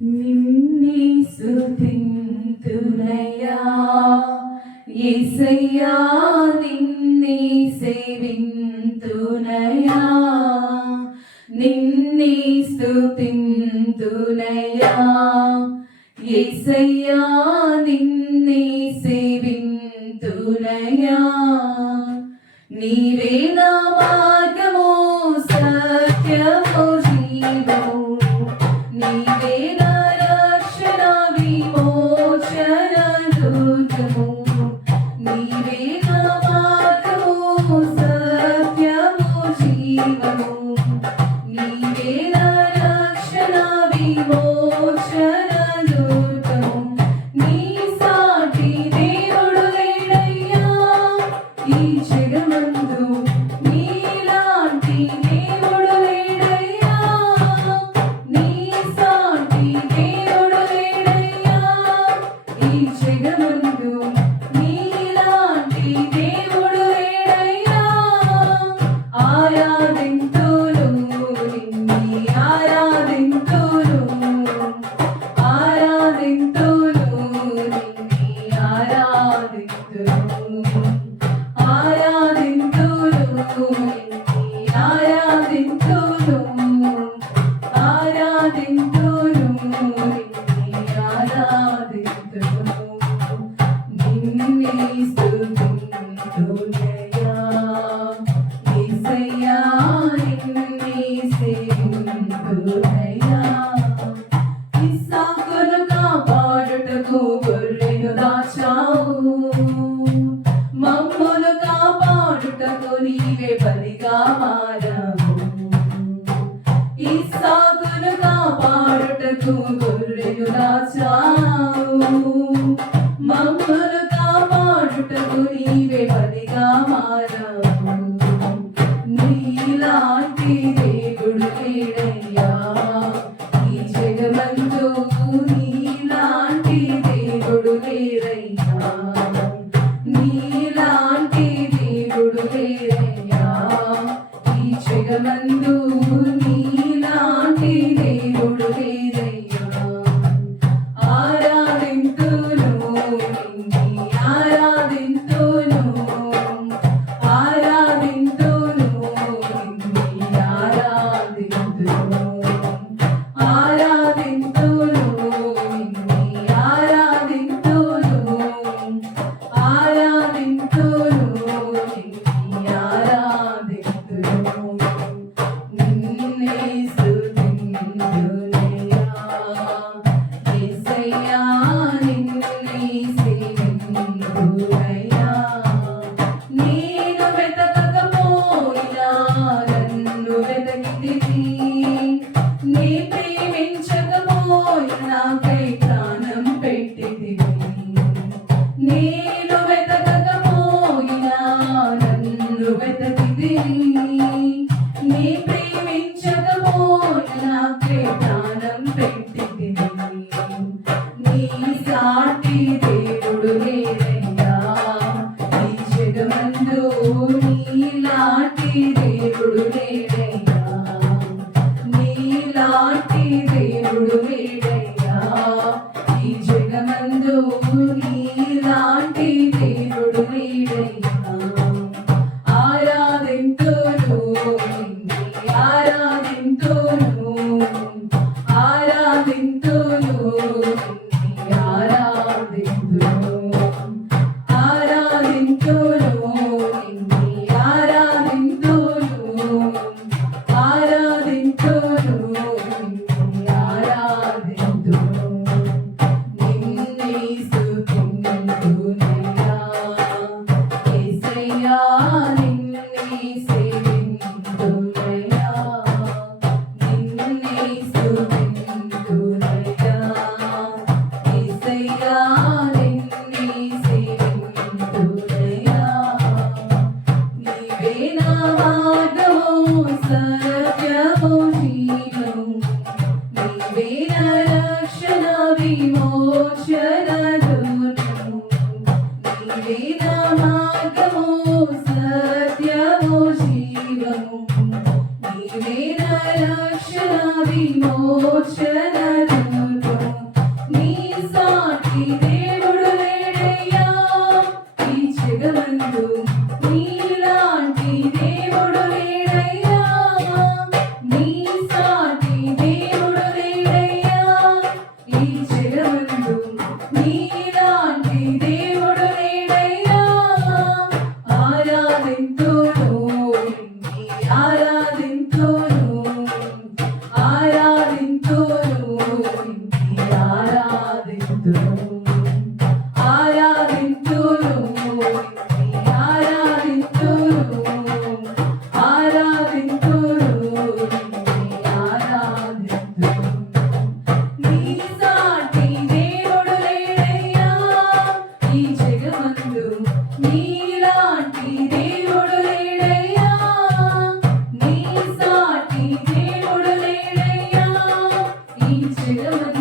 నిన్నే స్తుతింతునయ్యా యేసయ్యా, నిన్నే సేవింతునయ్యా, నిన్నే స్తుతింతునయ్యా యేసయ్యా, నిన్నే సేవింతునయ్యా. నీవే నా మార్గము, సత్యము, జీవము, నీవే నా రక్షణ, విమోచన దుర్గము. నీవే నా మార్గము, సత్యము, జీవము, నీవే నా రక్షణ, విమోచన దుర్గము. నీ సాటి దేవుడు లేడయ్యా ఈ జగమందు, నీలాంటి దేవుడు లేడయ్యా, నీ సాటి దేవుడు లేడయ్యా ఈ జగమందు, నీలాంటి దేవుడు లేడయ్యా. ఆరాధింతును నిన్నే, ఆరాధింతును, ఆరాధింతును నిన్నే, ఆరాధింతును, ఆరాధింతును నిన్నే, ఆరాధింతును, ఆరాధింతును నిన్నే, ఆరాధింతును. నిన్నే స్తుతింతునయ్యా యేసయ్యా, నిన్నే సేవింతునయ్యా. ఇస్సాకును కాపాడుటకు గొర్రెను దాచావు, మమ్మును కాపాడుటకు నీవే బలిగా మారావు. ఇస్సాకును కాపాడుటకు గొర్రెను దాచావు, మమ్మును కాపాడుటకు నీవే బలిగా మారావు. నీలాంటి దేవుడు లేడయ్యా ఈ జగమందు, నీలాంటి దేవుడు లేరయ్యా, నీలాంటి దేవుడు లేరయ్యా ఈ జగమందు, నీలాంటి దేవుడు లేరయ్యా. ఆరాధింతును నిన్నే, ఆరాధింతును, ఆరాధింతును నిన్నే, ఆరాధింతును, ఆరాధింతును నిన్నే, ఆరాధింతును, ఆరాధింతును నిన్నే, ఆరాధింతును. నిన్నే స్తుతింతునయ్యా యేసయ్యా, నిన్నే సేవింతునయ్యా. నేను వెతకకపోయినా నన్ను వెతికితివి, నీ ప్రేమించకపోయినా నాకై ప్రాణం పెట్టితివి. నేను వెతకకపోయినా నన్ను వెతికితివి, నీ ప్రేమించకపోయినా నాకై ప్రాణం పెట్టితివి. నీ సాటి దేవుడు లేడయ్యా ఈ జగమందు, నీలాంటి దేవుడు లేడయ్యా, నీలాంటి దేవుడు లేడయ్యా ఈ జగమందు, నీలాంటి దేవుడు లేడయ్యా. ఆరాధింతును నిన్నే, ఆరాధింతును, ఆరాధింతును నిన్నే, ఆరాధింతును, ఆరాధింతును నిన్నే, ఆరాధింతును, ఆరాధింతును నిన్నే, ఆరాధింతును. నిన్నే స్తుతింతునయ్యా యేసయ్యా, నిన్నే సేవింతునయ్యా, నిన్నే స్తుతింతునయ్యా యేసయ్యా, నిన్నే సేవింతునయ్యా. నీవే నా మార్గము, సత్యము, జీవము, నీవే నా రక్షణ, విమోచన దుర్గము. నీవే నా మార్గము, సత్యము, జీవము, నీవే నా రక్షణ, విమోచన దుర్గము. నిరవధికము